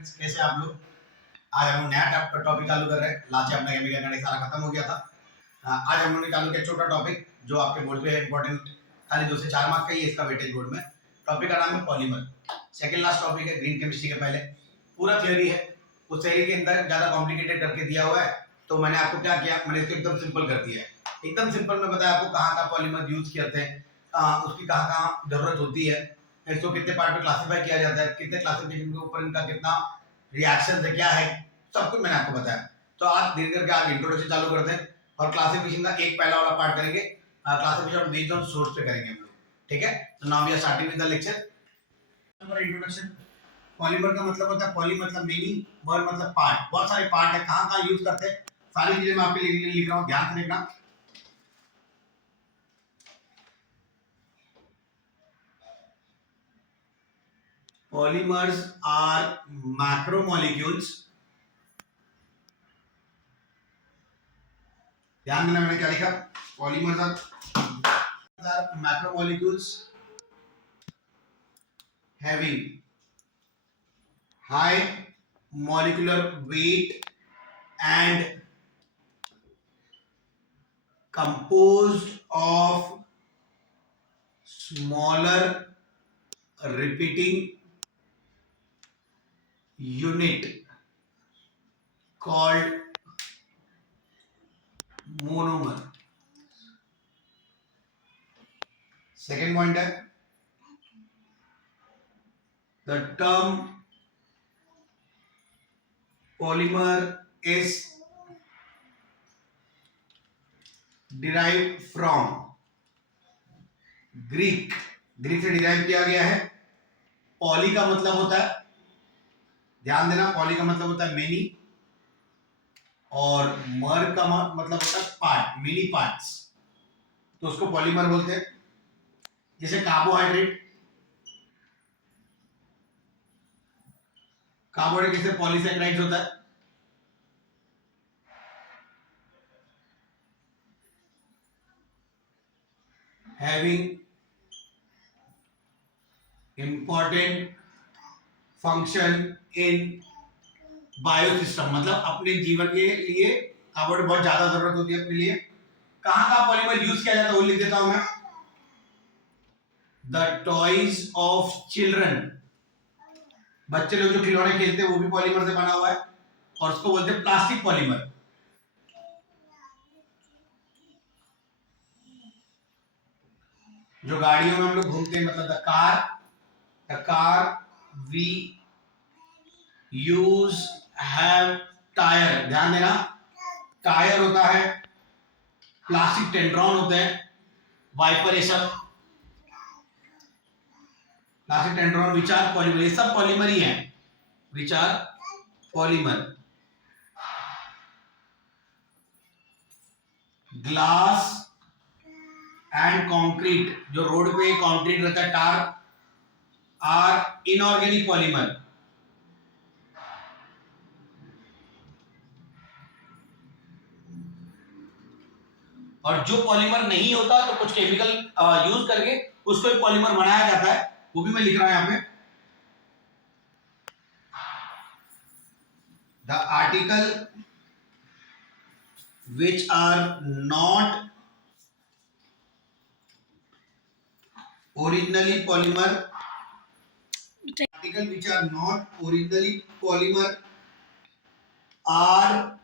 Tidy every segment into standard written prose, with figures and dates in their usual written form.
कैसे आप लोग? आज हम लोग नया टॉपिक चालू कर रहे हैं। लास्ट अपना केमिकल गणित सारा खत्म हो गया था। आज हम लोग ने चालू किया छोटा टॉपिक जो आपके बोर्ड पे है इंपॉर्टेंट, खाली 2 से 4 मार्क का ही है इसका वेटेज बोर्ड में। टॉपिक का नाम है पॉलीमर। सेकंड लास्ट टॉपिक है ग्रीन केमिस्ट्री के पहले पूरा थ्योरी है। उस थ्योरी के अंदर ज्यादा कॉम्प्लिकेटेड करके दिया हुआ है, तो मैंने आपको क्या किया, मैंने इसको एकदम सिंपल कर दिया है। एकदम सिंपल में बताया आपको कहाँ कहाँ पॉलीमर यूज करते हैं, उसकी कहाँ कहाँ जरूरत होती है, इसको कितने पार्ट में क्लासिफाई किया जाता है, कितने क्लासिफिकेशन के ऊपर इनका कितना रिएक्शन है, क्या है, सब कुछ मैंने आपको बताया। तो आज धीरे करके आज इंट्रोडक्शन चालू करते हैं और क्लासिफिकेशन का एक पहला वाला पार्ट करेंगे। क्लासिफिकेशन बेस्ड ऑन सोर्स पे करेंगे हम लोग, ठीक है। तो now we are starting with the lecture. Number introduction. Polymer का मतलब होता है, पॉली मतलब मेनी, मर मतलब पार्ट। बहुत सारे पार्ट है, कहां कहां यूज करते हैं सारी चीजें मैं आपके लिए लिख रहा हूं, ध्यान से देखना। Polymers are macromolecules. ध्यान देना मैंने क्या लिखा, polymers are macromolecules having high molecular weight and composed of smaller repeating unit called monomer. Second point है, the term polymer is derived from Greek से डिराइव किया गया है। पॉली का मतलब होता है, ध्यान देना, पॉली का मतलब होता है मेनी, और मर का मतलब होता है पार्ट, मेनी पार्ट्स, तो उसको पॉलीमर बोलते हैं। जैसे कार्बोहाइड्रेट किसे पॉलीसैकेराइड्स होता है। Having important function in biosystem, मतलब अपने जीवन के लिए कार्बोहाइड्रेट बहुत ज्यादा जरूरत होती है अपने लिए। कहां कहां पॉलीमर यूज किया जाता है वो लिख देता हूं मैं। द टॉयज ऑफ चिल्ड्रन, बच्चे लोग जो खिलौने खेलते हैं वो भी पॉलीमर से बना हुआ है, और उसको बोलते हैं प्लास्टिक पॉलीमर। जो गाड़ियों में हम लोग घूमते हैं, मतलब the car we use have tyre, ध्यान देना, टायर होता है, प्लास्टिक टेंड्रॉन होते हैं, वाइपर, ये सब प्लास्टिक टेंड्रॉन, विच आर पॉलीमर, ये सब पॉलीमर ही है, which are polymer. Glass and concrete, जो रोड पे कंक्रीट रहता है, टार, आर इनऑर्गेनिक पॉलीमर। और जो पॉलीमर नहीं होता तो कुछ केमिकल यूज करके उसको एक पॉलीमर बनाया जाता है, वो भी मैं लिख रहा हूं यहां पे। The article which are not originally polymer, article which are not originally polymer are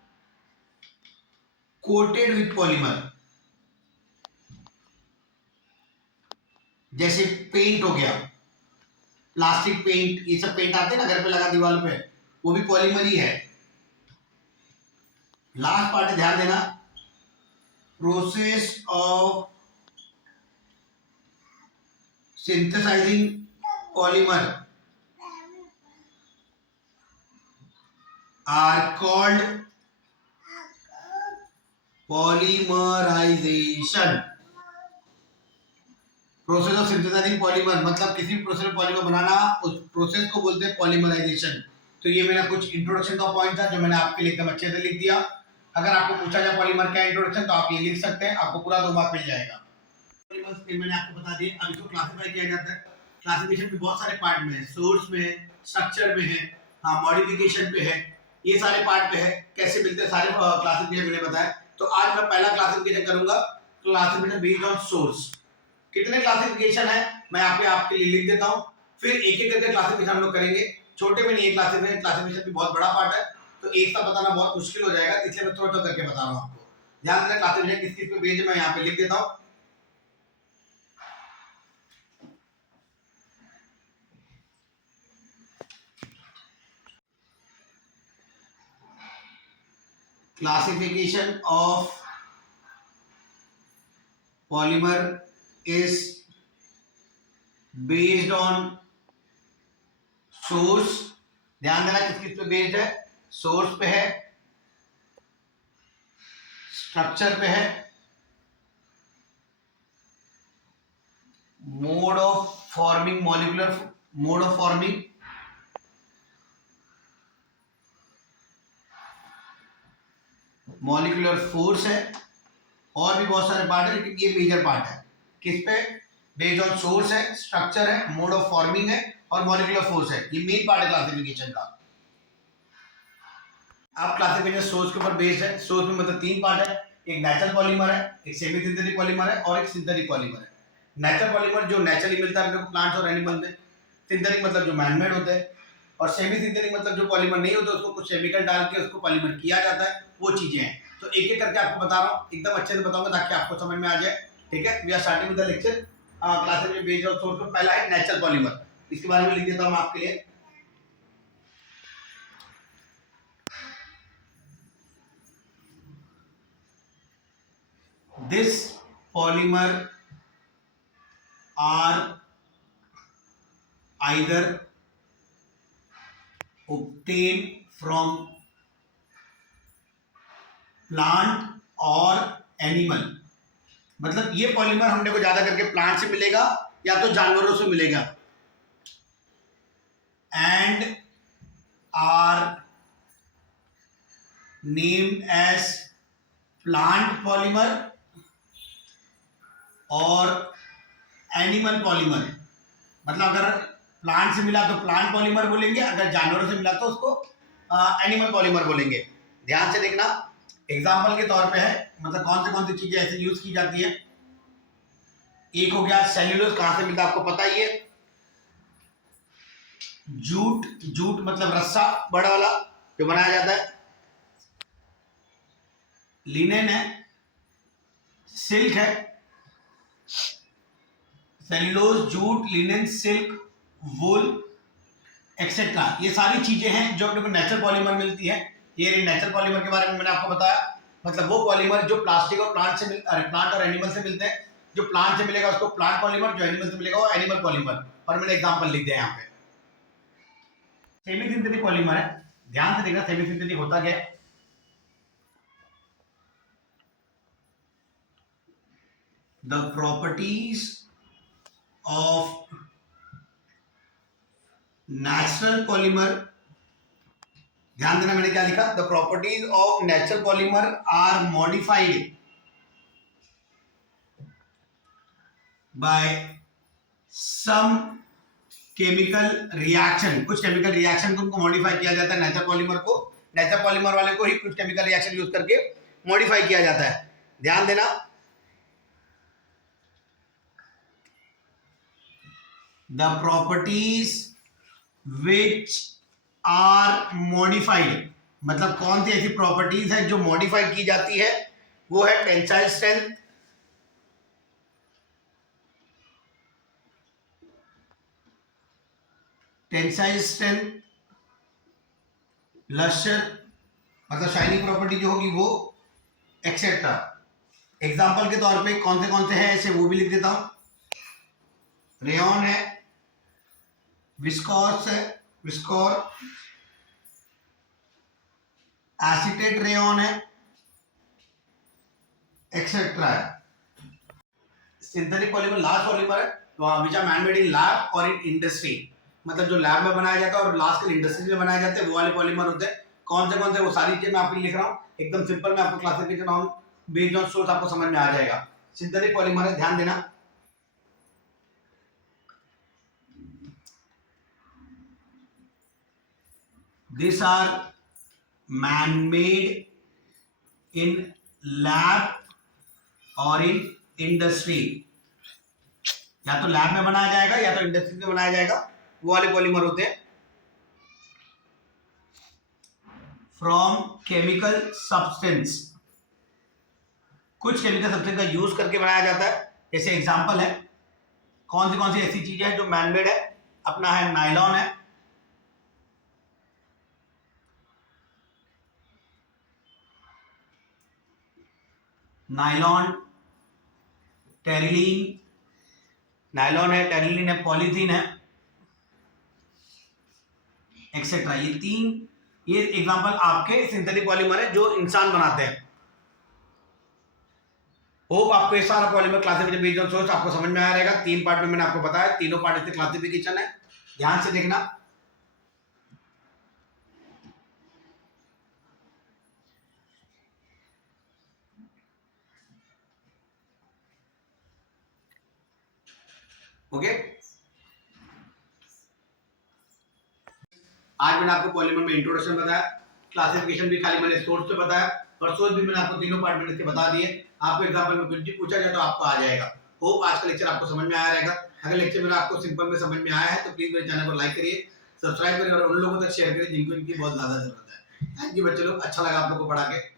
coated with polymer। जैसे पेंट हो गया, प्लास्टिक पेंट, ये सब पेंट आते हैं ना घर पे लगा दीवार पे, वो भी पॉलीमर ही है। लास्ट पार्ट है, ध्यान देना, process of synthesizing polymer are called polymerization। Process of synthesising polymer मतलब किसी भी प्रोसेस में पॉलीमर बनाना, उस प्रोसेस को बोलते हैं पॉलीमराइजेशन। तो ये मेरा कुछ इंट्रोडक्शन का पॉइंट था जो मैंने आपके लिए एकदम अच्छे से लिख दिया। अगर आपको पूछा जाए पॉलीमर क्या इंट्रोडक्शन, तो आप ये लिख सकते हैं, आपको पूरा 2 मार्क मिल जाएगा। पॉलीमर्स के मैंने आपको बता दिए। अब इसको क्लासिफाई किया जाता है, क्लासिफिकेशन में बहुत सारे पार्ट में है, सोर्स में है, स्ट्रक्चर में है, हाँ मॉडिफिकेशन पे है, ये सारे पार्ट पे है, कैसे मिलते हैं सारे क्लासिफिकेशन मैंने बताया। तो आज मैं पहला क्लासिफिकेशन करूंगा, क्लासिफिकेशन बेस्ड ऑन सोर्स। कितने क्लासिफिकेशन है मैं आपके लिए लिख देता हूँ, फिर एक एक करके क्लासिफिकेशन हम लोग करेंगे। छोटे में नहीं, क्लासिफिकेशन भी बहुत बड़ा पार्ट है, तो एक साथ बताना बहुत मुश्किल हो जाएगा, इसलिए मैं थोड़ा थोड़ा करके बता रहा हूँ आपको। ध्यान देना क्लासिफिकेशन किस किस पे बेस्ड है, मैं यहाँ पे लिख देता हूँ। Classification of polymer is based on source। ध्यान देना किस किस पे बेस्ड है, सोर्स पे है, स्ट्रक्चर पे है, mode of forming, molecular mode of forming, molecular force है, और भी बहुत सारे पार्ट है, लेकिन ये मेजर पार्ट है। किस पे बेस्ड ऑन सोर्स है, स्ट्रक्चर है, मोड ऑफ फॉर्मिंग है और मॉलिक्यूलर फोर्स है, ये मेन पार्ट है क्लासिफिकेशन का। आप क्लासिफिकेशन सोर्स के ऊपर बेस्ड है। सोर्स में मतलब तीन पार्ट है, एक नेचुरल पॉलीमर है, एक सेमी सिंथेटिक पॉलीमर है और एक सिंथेटिक पॉलीमर है। नेचुरल पॉलीमर जो नेचुरली मिलता है प्लांट्स और एनिमल में, सिंथेटिक मतलब जो मैनमेड होते हैं, और सेमी सिंथेटिक मतलब जो पॉलीमर नहीं होते उसको कुछ केमिकल डाल के उसको पॉलीमर किया जाता है, वो चीजें हैं। तो एक एक करके आपको बता रहा हूँ, एकदम अच्छे से बताऊंगा ताकि आपको समझ में आ जाए। ठीक है, we are starting with the lecture classification based on source. पहला है नेचुरल पॉलीमर, इसके बारे में लिख देता हूँ आपके लिए। This polymer are either obtained from plant और एनिमल। मतलब ये पॉलीमर हमने को ज्यादा करके प्लांट से मिलेगा या तो जानवरों से मिलेगा। And are named as plant polymer और एनिमल पॉलीमर। मतलब अगर प्लांट से मिला तो प्लांट पॉलीमर बोलेंगे, अगर जानवरों से मिला तो उसको एनिमल पॉलीमर बोलेंगे। ध्यान से देखना, एग्जाम्पल के तौर पे है, मतलब कौन सी चीजें ऐसे यूज की जाती है। एक हो गया सेल्यूलोज, कहां से मिलता है आपको पता ही है। जूट, जूट मतलब रस्सा बड़ा वाला जो बनाया जाता है। लिनेन है, सिल्क है, सेल्यूलोज, जूट, लिनेन, सिल्क, वूल एक्सेट्रा, ये सारी चीजें हैं जो अपने को नेचुरल पॉलीमर मिलती है। ये नेचुरल पॉलीमर के बारे में मैंने आपको बताया, मतलब वो पॉलीमर जो प्लास्टिक और प्लांट और एनिमल से मिलते हैं। जो प्लांट से मिलेगा उसको प्लांट पॉलीमर, जो एनिमल से मिलेगा वो एनिमल पॉलीमर। और मैंने एग्जांपल लिख दिया यहाँ पे। सेमी सिंथेटिक पॉलीमर है, ध्यान से देखना सेमी सिंथेटिक होता क्या है। The properties of natural polymer, ध्यान देना मैंने क्या लिखा, the properties of natural polymer are modified by some chemical reaction. कुछ केमिकल रिएक्शन को उनको मॉडिफाई किया जाता है नेचुरल पॉलीमर को, नेचुरल पॉलीमर वाले को ही कुछ केमिकल रिएक्शन यूज करके मॉडिफाई किया जाता है। ध्यान देना, the properties which are modified, मतलब कौन सी ऐसी प्रॉपर्टीज है जो मॉडिफाई की जाती है, वो है tensile strength, tensile strength, lustre मतलब शाइनिंग प्रॉपर्टी जो होगी वो, एक्सेट्रा। एग्जाम्पल के तौर पे कौन से हैं ऐसे वो भी लिख देता हूं। रेयॉन है, विस्कोस है, विस्कोर, एसीटेट रेयॉन है, एक्सेट्रा है। सिंथेटिक पॉलीमर लास्ट पॉलीमर है which are man made in lab और इन इंडस्ट्री, मतलब जो लैब में बनाया जाता है और लास्ट के इंडस्ट्री में बनाए जाते हैं वो वाले पॉलीमर होते हैं। कौन से वो सारी चीजें मैं आपको लिख रहा हूँ, एकदम सिंपल में आपको classification on based on source आपको समझ में आ जाएगा। सिंथेटिक पॉलीमर है, ध्यान देना, this are man made in lab और इन इंडस्ट्री। या तो लैब में बनाया जाएगा या तो इंडस्ट्री में बनाया जाएगा, वो वाले पॉलीमर होते हैं। फ्रॉम केमिकल सब्सटेंस, कुछ केमिकल सब्सटेंस का यूज करके बनाया जाता है। जैसे एग्जांपल है, कौन सी ऐसी चीजें हैं जो मैनमेड है? अपना है नायलॉन है, नायलॉन, टेरिलीन, नायलॉन है, टेरिलीन है, पॉलीथीन है, एक्सेट्रा। ये एग्जांपल आपके सिंथेटिक पॉलीमर है जो इंसान बनाते हैं। होप आपको ये सारा polymer classification based on source आपको समझ में आया रहेगा। 3 पार्ट में मैंने आपको बताया, तीनों पार्ट इसके क्लासिफिकेशन है, ध्यान से देखना। ओके, आज मैंने आपको पॉलीमर में इंट्रोडक्शन बताया, क्लासिफिकेशन भी खाली मैंने सोर्स पे बताया, और सोर्स भी मैंने आपको तीनों पार्ट में इसके बता दिए। आपको एग्जांपल में कुछ भी पूछा जाए तो आपको आ जाएगा। होप आज का लेक्चर आपको समझ में आया रहेगा। अगर लेक्चर मेरा आपको सिंपल में समझ में आया है तो प्लीज मेरे चैनल को लाइक करिए, सब्सक्राइब करिए और उन लोगों तक शेयर करिए जिनको इनकी बहुत ज्यादा जरूरत है। थैंक यू बच्चे लोग, अच्छा लगा आप लोगों को पढ़ा के।